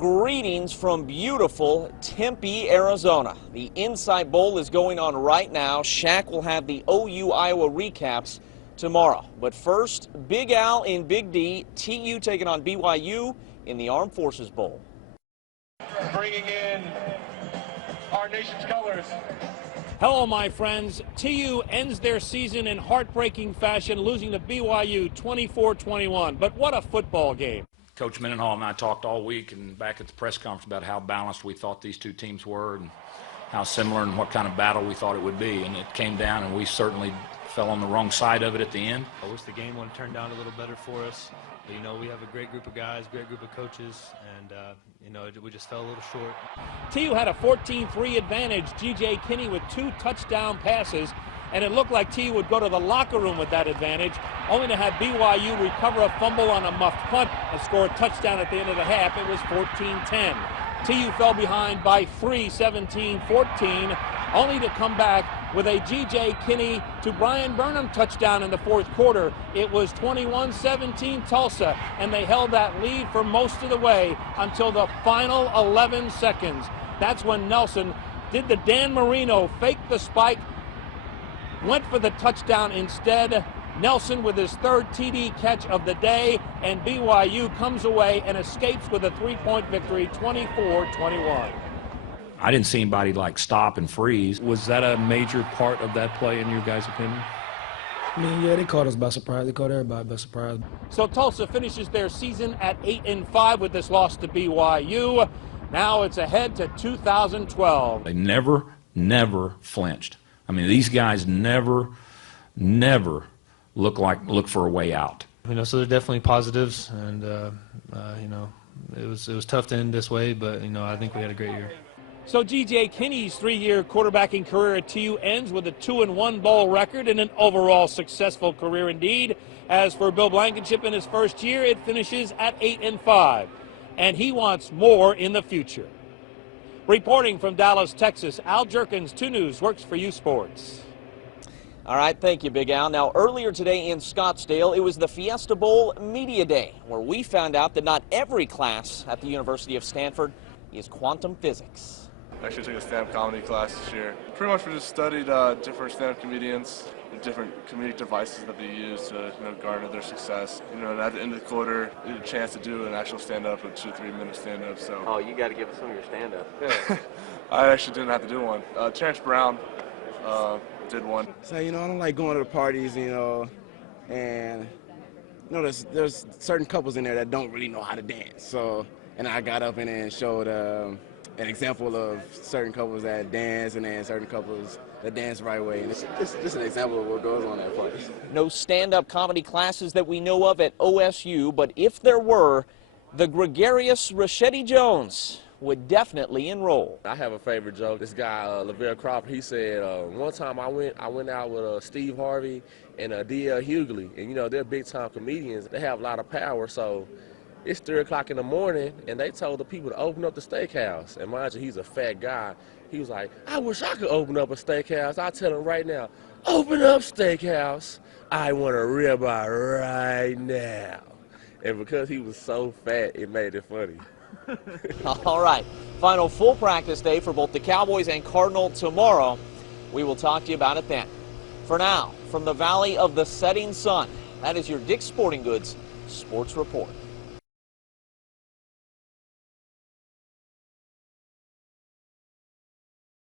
Greetings from beautiful Tempe, Arizona. The Insight Bowl is going on right now. Shaq will have the OU Iowa recaps tomorrow. But first, Big Al in Big D, TU taking on BYU in the Armed Forces Bowl. Bringing in our nation's colors. Hello, my friends. TU ends their season in heartbreaking fashion, losing to BYU 24-21. But what a football game. Coach Mendenhall and I talked all week and back at the press conference about how balanced we thought these two teams were and how similar and what kind of battle we thought it would be. And it came down, and we certainly fell on the wrong side of it at the end. I wish the game would have turned out a little better for us. But, you know, we have a great group of guys, great group of coaches, and, you know, we just fell a little short. TU had a 14-3 advantage. G.J. Kinney with 2 touchdown passes, and it looked like TU would go to the locker room with that advantage, only to have BYU recover a fumble on a muffed punt and score a touchdown at the end of the half. It was 14-10. TU fell behind by 3, 17-14, only to come back with a G.J. Kinney to Brian Burnham touchdown in the fourth quarter. It was 21-17 Tulsa, and they held that lead for most of the way until the final 11 seconds. That's when Nelson did the Dan Marino, faked the spike, went for the touchdown instead. Nelson with his 3rd TD catch of the day, and BYU comes away and escapes with a 3-point victory, 24-21. I didn't see anybody like stop and freeze. Was that a major part of that play in your guys' opinion? I mean, yeah, they caught us by surprise. They caught everybody by surprise. So Tulsa finishes their season at 8-5 with this loss to BYU. Now it's ahead to 2012. They never flinched. I mean, these guys never look for a way out. You know, so there's definitely positives, and you know, it was tough to end this way, but you know, I think we had a great year. So G.J. Kinney's 3-year quarterbacking career at TU ends with a 2-1 bowl record and an overall successful career indeed. As for Bill Blankenship in his first year, it finishes at 8-5, and he wants more in the future. Reporting from Dallas, Texas, Al Jerkins, 2 News, works for you Sports. All right, thank you, Big Al. Now, earlier today in Scottsdale, it was the Fiesta Bowl Media Day, where we found out that not every class at the University of Stanford is quantum physics. I actually took a stand-up comedy class this year. Pretty much we just studied different stand-up comedians, different comedic devices that they use to garner their success. You know, and at the end of the quarter, we had a chance to do an actual stand-up, a 2-3 minute stand-up. So. Oh, you got to give us some of your stand-up. Yeah. I actually didn't have to do one. Terrence Brown did one. So, you know, I don't like going to the parties, you know, and, you know, there's certain couples in there that don't really know how to dance. So, and I got up and then showed an example of certain couples that dance and then certain couples that dance the right way. And it's just an example of what goes on at parties. No stand-up comedy classes that we know of at OSU, but if there were, the gregarious Rashedi Jones would definitely enroll. I have a favorite joke. This guy, Lavelle Crawford, he said, one time I went out with Steve Harvey and D.L. Hughley, and you know, they're big-time comedians. They have a lot of power, so it's 3 o'clock in the morning, and they told the people to open up the steakhouse. And mind you, he's a fat guy. He was like, I wish I could open up a steakhouse. I'll tell him right now, open up steakhouse. I want a ribeye right now. And because he was so fat, it made it funny. All right, final full practice day for both the Cowboys and Cardinal tomorrow. We will talk to you about it then. For now, from the Valley of the Setting Sun, that is your Dick's Sporting Goods Sports Report.